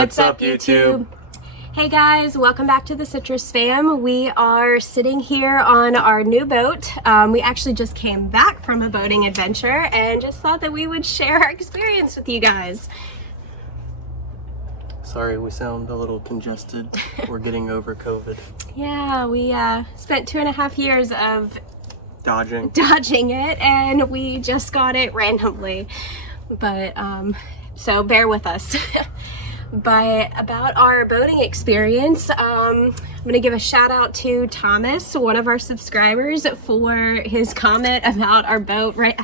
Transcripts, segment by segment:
What's up, YouTube? Hey guys, welcome back to the Citrus Fam. We are sitting here on our new boat. We actually just came back from a boating adventure and just thought that we would share our experience with you guys. Sorry, we sound a little congested. We're getting over COVID. Yeah, we spent 2.5 years of dodging it, and we just got it randomly. But so bear with us. But about our boating experience, I'm going to give a shout out to Thomas, one of our subscribers, for his comment about our boat right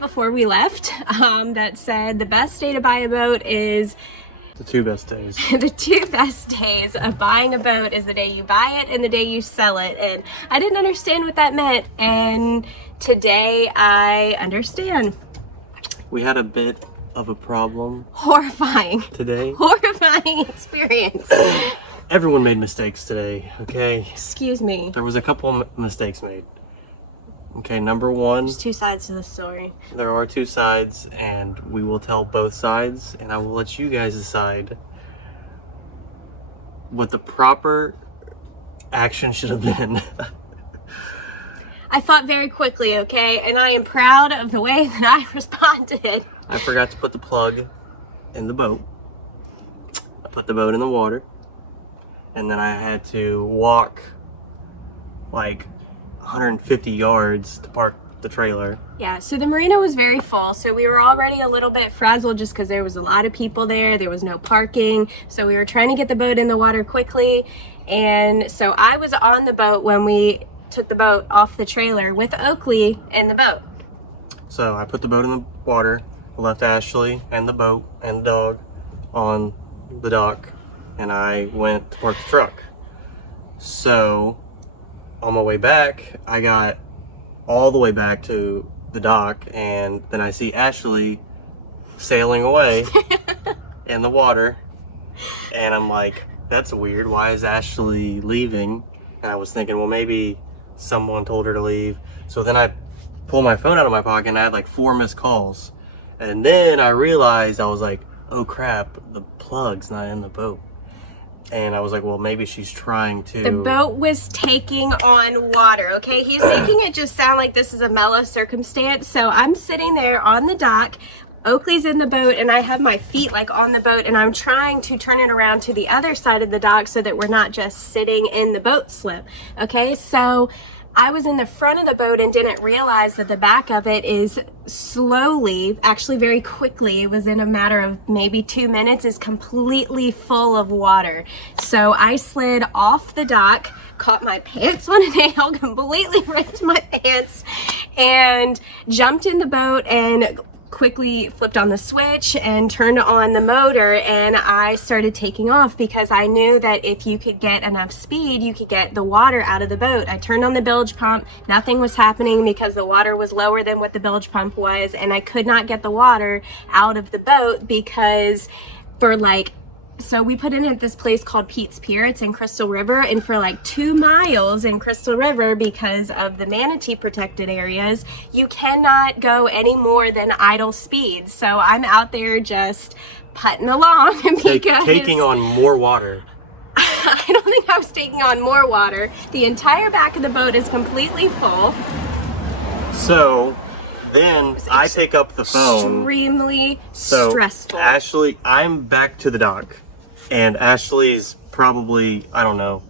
before we left, that said the best day to buy a boat is the two best days. The two best days of buying a boat is the day you buy it and the day you sell it. And I didn't understand what that meant, and today I understand. We had a bit of a problem. Horrifying experience. Everyone made mistakes today, okay? Excuse me. There was a couple of mistakes made. Okay, number one. There's two sides to the story. There are two sides, and we will tell both sides, and I will let you guys decide what the proper action should have been. I thought very quickly, okay? And I am proud of the way that I responded. I forgot to put the plug in the boat. I put the boat in the water, and then I had to walk like 150 yards to park the trailer. Yeah, so the marina was very full, so we were already a little bit frazzled just because there was a lot of people there. There was no parking, so we were trying to get the boat in the water quickly. And so I was on the boat when we took the boat off the trailer with Oakley in the boat. So I put the boat in the water, left Ashley and the boat and the dog on the dock, and I went to park the truck. So on my way back, I got all the way back to the dock, and then I see Ashley sailing away in the water, and I'm like, that's weird. Why is Ashley leaving? And I was thinking, well, maybe someone told her to leave. So then I pulled my phone out of my pocket, and I had like 4 missed calls. And then I realized, I was like, oh crap, the plug's not in the boat. And I was like, well, maybe she's trying to... The boat was taking on water, okay? He's making it just sound like this is a mellow circumstance. So I'm sitting there on the dock, Oakley's in the boat, and I have my feet like on the boat, and I'm trying to turn it around to the other side of the dock so that we're not just sitting in the boat slip, okay? So I was in the front of the boat and didn't realize that the back of it is slowly, actually very quickly, it was in a matter of maybe 2 minutes, is completely full of water. So I slid off the dock, caught my pants on a nail, completely ripped my pants, and jumped in the boat and quickly flipped on the switch and turned on the motor, and I started taking off because I knew that if you could get enough speed, you could get the water out of the boat. I turned on the bilge pump. Nothing was happening because the water was lower than what the bilge pump was, and I could not get the water out of the boat because so we put in at this place called Pete's Pier. It's in Crystal River, and for like 2 miles in Crystal River, because of the manatee protected areas, you cannot go any more than idle speed. So I'm out there just putting along because taking on more water. I don't think I was taking on more water. The entire back of the boat is completely full. So then I pick up the phone. Extremely stressful. Ashley, I'm back to the dock, and Ashley's probably, I don't know,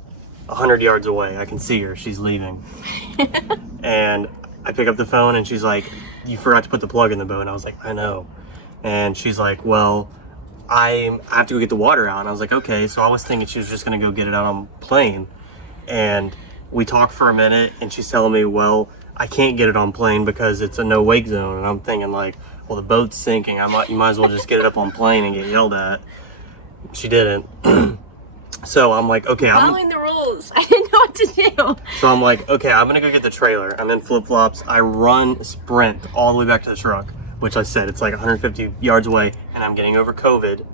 100 yards away. I can see her. She's leaving. And I pick up the phone, and she's like, you forgot to put the plug in the boat. And I was like, I know. And she's like, well, I have to go get the water out. And I was like, okay. So I was thinking she was just going to go get it out on plane. And we talked for a minute, and she's telling me, well, I can't get it on plane because it's a no wake zone. And I'm thinking like, well, the boat's sinking. You might as well just get it up on plane and get yelled at. She didn't. So I'm like, okay, following the rules. I didn't know what to do. So I'm like, okay, I'm gonna go get the trailer. I'm in flip-flops. I sprint all the way back to the truck, which I said it's like 150 yards away, and I'm getting over COVID.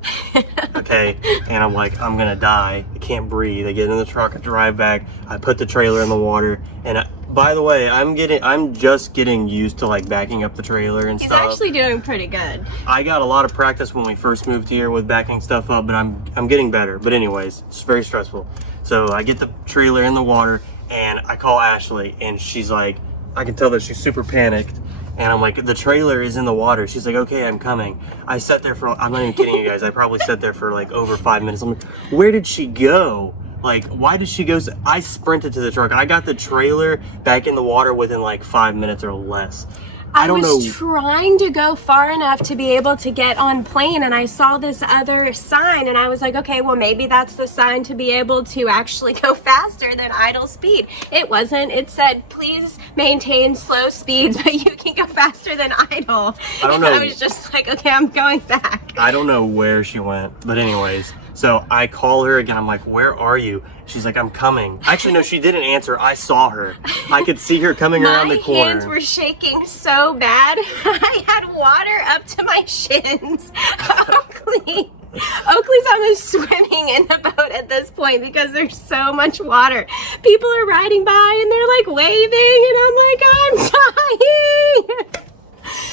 Okay, and I'm like, I'm gonna die. I can't breathe. I get in the truck, I drive back, I put the trailer in the water, and By the way, I'm just getting used to like backing up the trailer and He's stuff. actually doing pretty good. I got a lot of practice when we first moved here with backing stuff up, but I'm getting better. But anyways, it's very stressful. So I get the trailer in the water and I call Ashley and she's like, I can tell that she's super panicked. And I'm like, the trailer is in the water. She's like, okay, I'm coming. I sat there for, I'm not even kidding you guys. I probably sat there for like over 5 minutes. I'm like, where did she go? Like, why did she go? I sprinted to the truck. I got the trailer back in the water within like 5 minutes or less. I don't know. was trying to go far enough to be able to get on plane, and I saw this other sign, and I was like, okay, well, maybe that's the sign to be able to actually go faster than idle speed. It wasn't. It said, please maintain slow speeds, but you can go faster than idle. I don't know. And I was just like, okay, I'm going back. I don't know where she went, but anyways, so I call her again. I'm like, where are you? She's like, I'm coming. Actually, no, she didn't answer. I saw her. I could see her coming around the corner. My hands were shaking so bad. I had water up to my shins. Oakley's almost swimming in the boat at this point because there's so much water. People are riding by and they're like waving, and I'm like, I'm dying.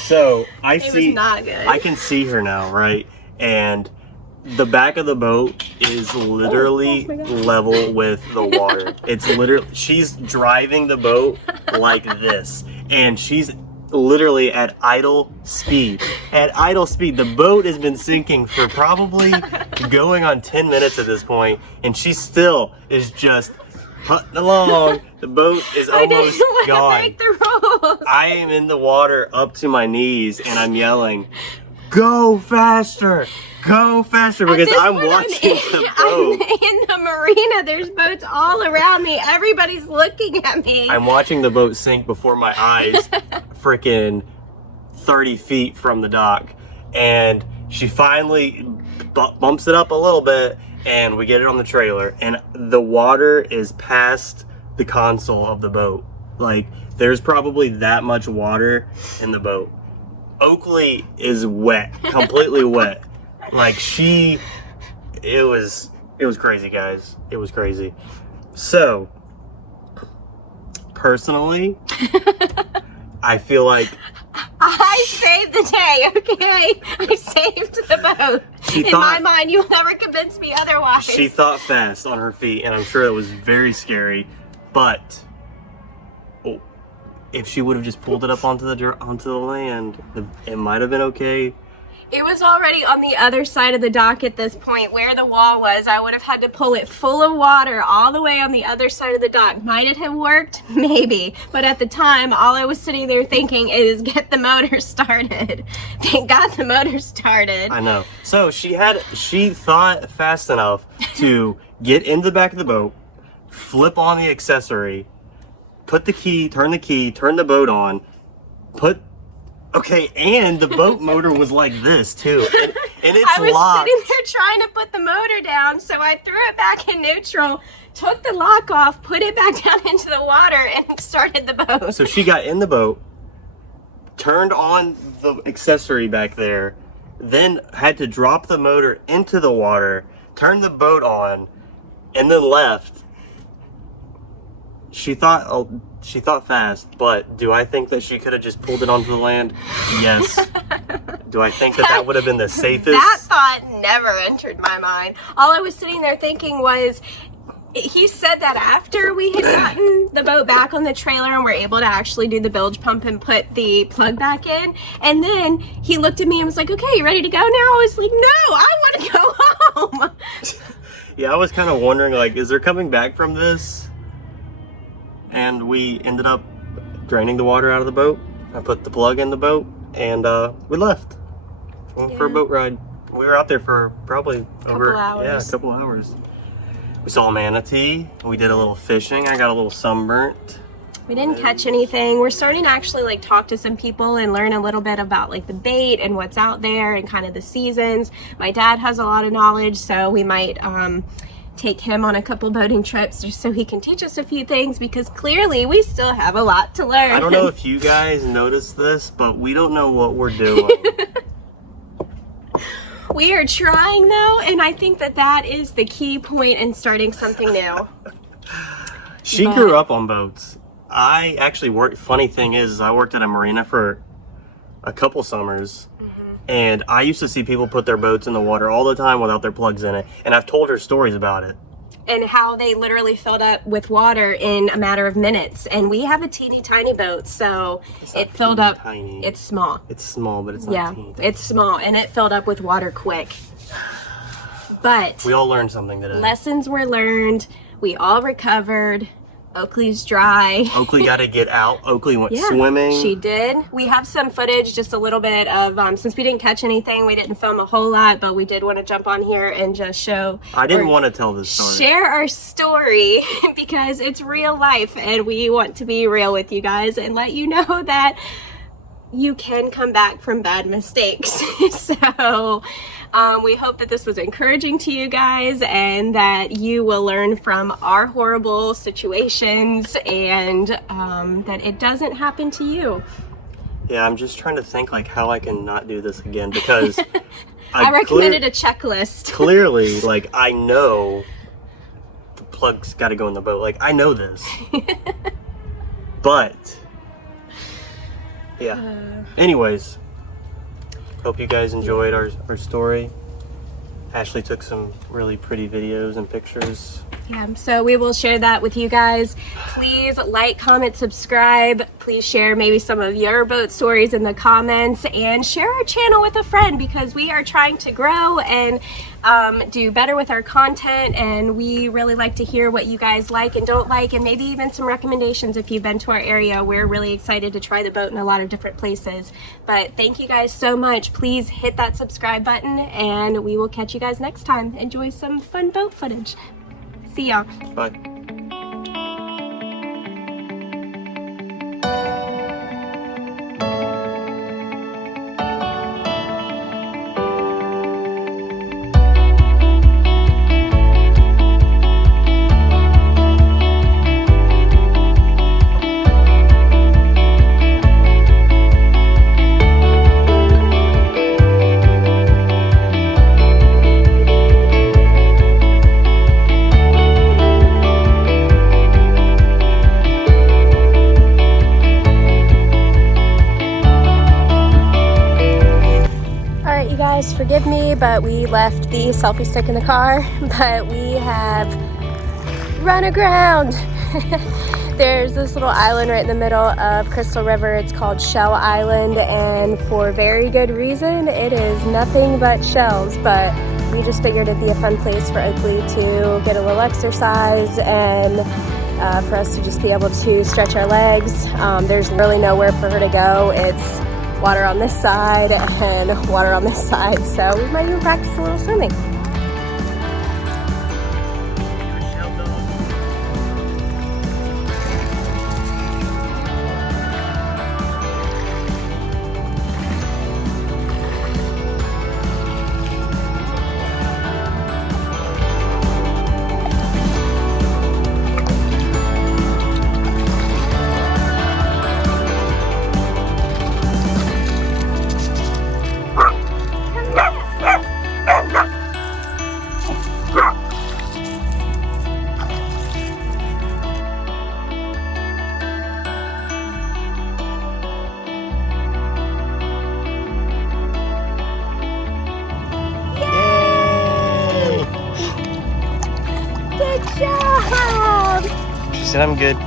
So It was not good. I can see her now, right? And the back of the boat is literally my God. level with the water. It's literally, she's driving the boat like this, and she's literally at idle speed. At idle speed. The boat has been sinking for probably going on 10 minutes at this point, and she still is just putting along. The boat is I almost didn't want gone. to break the rules. I am in the water up to my knees and I'm yelling, go faster, because I'm watching the I'm boat. in the marina. There's boats all around me. Everybody's looking at me. I'm watching the boat sink before my eyes, freaking 30 feet from the dock. And she finally bumps it up a little bit and we get it on the trailer. And the water is past the console of the boat. Like, there's probably that much water in the boat. Oakley is wet, completely wet. Like, it was crazy, guys. It was crazy. So, personally, I feel like I saved the day, okay? I saved the boat. In my mind, you'll never convince me otherwise. she thought fast on her feet, and I'm sure it was very scary. But if she would have just pulled it up onto the land, it might have been okay. It was already on the other side of the dock at this point where the wall was. I would have had to pull it full of water all the way on the other side of the dock. Might it have worked? Maybe. But at the time, all I was sitting there thinking is get the motor started. Thank God the motor started. I know. So she thought fast enough to get in the back of the boat, flip on the accessory, turn the boat on, and the boat motor was like this too, and it's I was locked. sitting there trying to put the motor down, so I threw it back in neutral, took the lock off, put it back down into the water, and started the boat. So she got in the boat, turned on the accessory back there, then had to drop the motor into the water, turn the boat on, and then left. She thought fast, but do I think that she could have just pulled it onto the land? Yes. Do I think that would have been the safest? That thought never entered my mind. All I was sitting there thinking was, he said that after we had gotten the boat back on the trailer and were able to actually do the bilge pump and put the plug back in. And then he looked at me and was like, okay, you ready to go now? I was like, no, I want to go home. Yeah, I was kind of wondering, like, is there coming back from this? And we ended up draining the water out of the boat. I put the plug in the boat and we left. Went for a boat ride. We were out there for probably a couple hours. We saw a manatee. We did a little fishing. I got a little sunburnt. We didn't catch anything. We're starting to actually like talk to some people and learn a little bit about like the bait and what's out there and kind of the seasons. My dad has a lot of knowledge, so we might take him on a couple boating trips just so he can teach us a few things, because clearly we still have a lot to learn. I don't know if you guys noticed this, but we don't know what we're doing. We are trying though, and I think that is the key point in starting something new. She grew up on boats. I actually worked. Funny thing is I worked at a marina for a couple summers, and I used to see people put their boats in the water all the time without their plugs in it. And I've told her stories about it. And how they literally filled up with water in a matter of minutes. And we have a teeny tiny boat, so it filled up. Tiny. It's small. It's small, but it's not Yeah, teeny. it's small, and it filled up with water quick. But We all learned something today. lessons were learned. We all recovered. Oakley's dry. Oakley got to get out. Oakley went Yeah, swimming. she did. We have some footage, just a little bit of, since we didn't catch anything, we didn't film a whole lot, but we did want to jump on here and just show. I didn't or want to tell this story. Share our story because it's real life and we want to be real with you guys and let you know that you can come back from bad mistakes. So we hope that this was encouraging to you guys and that you will learn from our horrible situations and that it doesn't happen to you. Yeah, I'm just trying to think like how I can not do this again because I recommended a checklist. Clearly, like I know the plug's got to go in the boat. Like I know this, but yeah. Anyways, hope you guys enjoyed our story. Ashley took some really pretty videos and pictures. Yeah, so we will share that with you guys. Please like, comment, subscribe. Please share maybe some of your boat stories in the comments and share our channel with a friend because we are trying to grow and do better with our content, and we really like to hear what you guys like and don't like, and maybe even some recommendations if you've been to our area. We're really excited to try the boat in a lot of different places. But thank you guys so much. Please hit that subscribe button and we will catch you guys next time. Enjoy some fun boat footage. See y'all. Bye. Forgive me, but we left the selfie stick in the car, but we have run aground. There's this little island right in the middle of Crystal River. It's called Shell Island, and for very good reason. It is nothing but shells, but we just figured it'd be a fun place for Oakley to get a little exercise and for us to just be able to stretch our legs. There's really nowhere for her to go. It's water on this side and water on this side, so we might even practice a little swimming. Good job! She said I'm good.